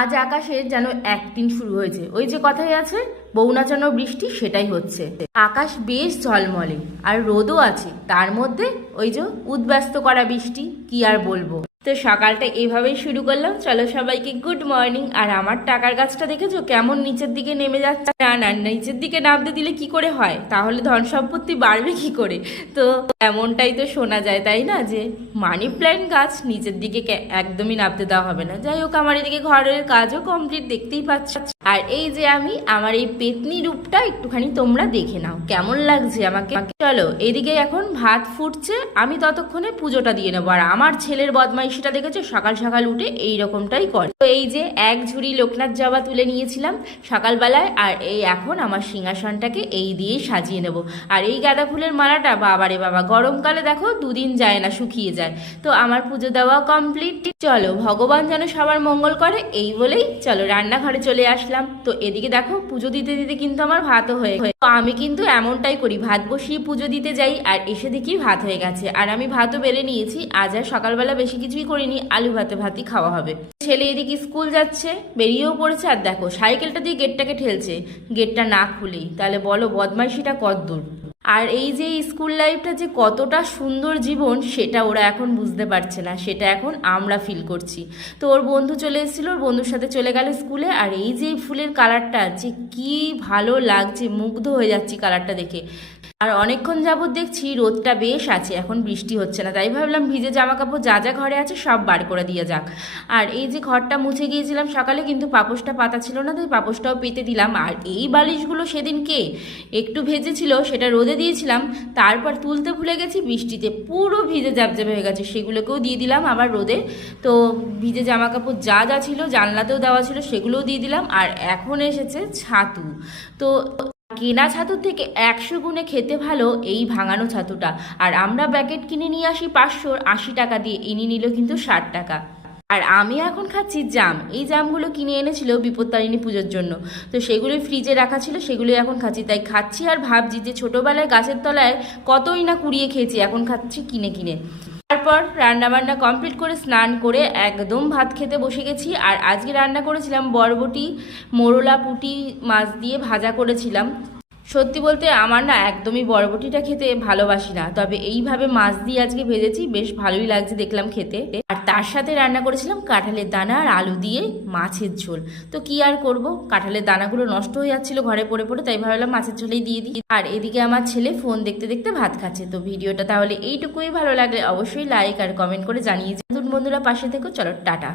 আজ আকাশের যেন একদিন শুরু হয়েছে, ওই যে কথাই আছে বউ নাচানো বৃষ্টি, সেটাই হচ্ছে। আকাশ বেশ ঝলমলে আর রোদও আছে, তার মধ্যে ওই যে উদ্ব্যস্ত করা বৃষ্টি, কি আর বলবো। তো সকালটা এভাবেই শুরু করলাম। চলো সবাইকে গুড মর্নিং। আর আমার টাকার গাছটা দেখেছো কেমন নিচের দিকে নেমে যাচ্ছে? না না, নিচের দিকে নামতে দিলে কি করে হয়, তাহলে ধন সম্পত্তি বাড়বে কি করে? তো এমনটাই তো শোনা যায়, তাই না, যে মানি প্ল্যান্ট গাছ নিচের দিকে একদমই নামতে দেওয়া হবে না। যাই হোক, আমার এদিকে ঘরের কাজও কমপ্লিট, দেখতেই পাচ্ছ। আর এই যে আমি আমার এই পেতনি রূপটা একটুখানি তোমরা দেখে নাও, কেমন লাগছে আমাকে। চলো, এদিকে এখন ভাত ফুটছে, আমি ততক্ষণে পুজোটা দিয়ে নেবো। আর আমার ছেলের বদমাইশিটা দেখেছো, সকাল সকাল উঠে এই রকমটাই করে। তো এই যে এক ঝুড়ি লোকনাথ জবা তুলে নিয়েছিলাম সকালবেলায়, আর এই এখন আমার সিংহাসনটাকে এই দিয়েই সাজিয়ে নেব। আর এই গাঁদা ফুলের মালাটা বাবারে বাবা, গরমকালে দেখো দুদিন যায় না, শুকিয়ে যায়। তো আমার পুজো দেওয়া কমপ্লিট। চলো, ভগবান যেন সবার মঙ্গল করে, এই বলেই চলো রান্নাঘরে চলে আসলাম। তো এদিকে দেখো পুজো দিতে দিতে কিন্তু আমার ভাতও হয়ে গেছে। তো আমি কিন্তু এমনটাই করি, ভাত বসিয়ে পুজো দিতে যাই আর এসে দেখি ভাত হয়ে গেছে। আর আমি ভাতও বেড়ে নিয়েছি, আজ আর সকালবেলা বেশি কিছুই করিনি, আলু ভাতই খাওয়া হবে। ছেলে এদিকে স্কুল যাচ্ছে, বেরিয়েও পড়েছে। আর দেখো সাইকেলটা দিয়ে গেটটাকে ঠেলছে, গেটটা না খুলেই। তাহলে বলো বদমাইশিটা কতদূর। আর এই যে স্কুল লাইফটা যে কতটা সুন্দর জীবন, সেটা ওরা এখন বুঝতে পারছে না, সেটা এখন আমরা ফিল করছি। তো ওর বন্ধু চলে এসেছিলো, ওর বন্ধুর সাথে চলে গেল স্কুলে। আর এই যে ফুলের কালারটা যে কি ভালো লাগছে, মুগ্ধ হয়ে যাচ্ছি কালারটা দেখে। আর অনেকক্ষণ যাবত দেখছি রোদটা বেশ আছে, এখন বৃষ্টি হচ্ছে না, তাই ভাবলাম ভিজে জামা কাপড় যা যা ঘরে আছে সব বার করে দিয়ে যাক। আর এই যে ঘরটা মুছে গিয়েছিলাম সকালে, কিন্তু পাপোশটা পাতা ছিল না, তাই পাপোশটাও পেতে দিলাম। আর এই বালিশগুলো সেদিনকে একটু ভেজেছিল, সেটা রোদে দিয়েছিলাম, তারপর তুলতে ভুলে গেছি, বৃষ্টিতে পুরো ভিজে জ্যাবজ্যাবে হয়ে গেছে, সেগুলোকেও দিয়ে দিলাম আবার রোদে। তো ভিজে জামা কাপড় যা যা ছিল, জানলাতেও দেওয়া ছিল, সেগুলোও দিয়ে দিলাম। আর এখন এসেছে ছাতু। তো কেনা ছাতুর থেকে 100 গুণে খেতে ভালো এই ভাঙানো ছাতুটা। আর আমরা প্যাকেট কিনে নিয়ে আসি 580 টাকা দিয়ে, ইনি নিল কিন্তু 60 টাকা। আর আমি এখন খাচ্ছি জাম। এই জামগুলো কিনে এনেছিল বিপত্তারিণী পুজোর জন্য, তো সেগুলোই ফ্রিজে রাখা ছিল, সেগুলোই এখন খাচ্ছি। তাই খাচ্ছি আর ভাবছি যে ছোটোবেলায় গাছের তলায় কতই না কুড়িয়ে খেয়েছি, এখন খাচ্ছি কিনে কিনে। তারপর রান্নাবান্না কমপ্লিট করে স্নান করে একদম ভাত খেতে বসে গেছি। আর আজকে রান্না করেছিলাম বরবটি, মোরলা পুঁটি মাছ দিয়ে ভাজা করেছিলাম। সত্যি বলতে আমার না একদমই বরবটিটা খেতে ভালোবাসি না, তবে এইভাবে মাছ দিয়ে আজকে ভেজেছি, বেশ ভালোই লাগছে দেখলাম খেতে। আর তার সাথে রান্না করেছিলাম কাঁঠালের দানা আর আলু দিয়ে মাছের ঝোল। তো কি আর করব, কাঁঠালের দানাগুলো নষ্ট হয়ে যাচ্ছিল ঘরে পড়ে পড়ে, তাই ভাবলাম মাছের ঝোলেই দিয়ে দিই। আর এদিকে আমার ছেলে ফোন দেখতে দেখতে ভাত খাচ্ছে। তো ভিডিওটা তাহলে এইটুকুই, ভালো লাগলে অবশ্যই লাইক আর কমেন্ট করে জানিয়ে বন্ধুরা পাশে থেকো। চলো টাটা।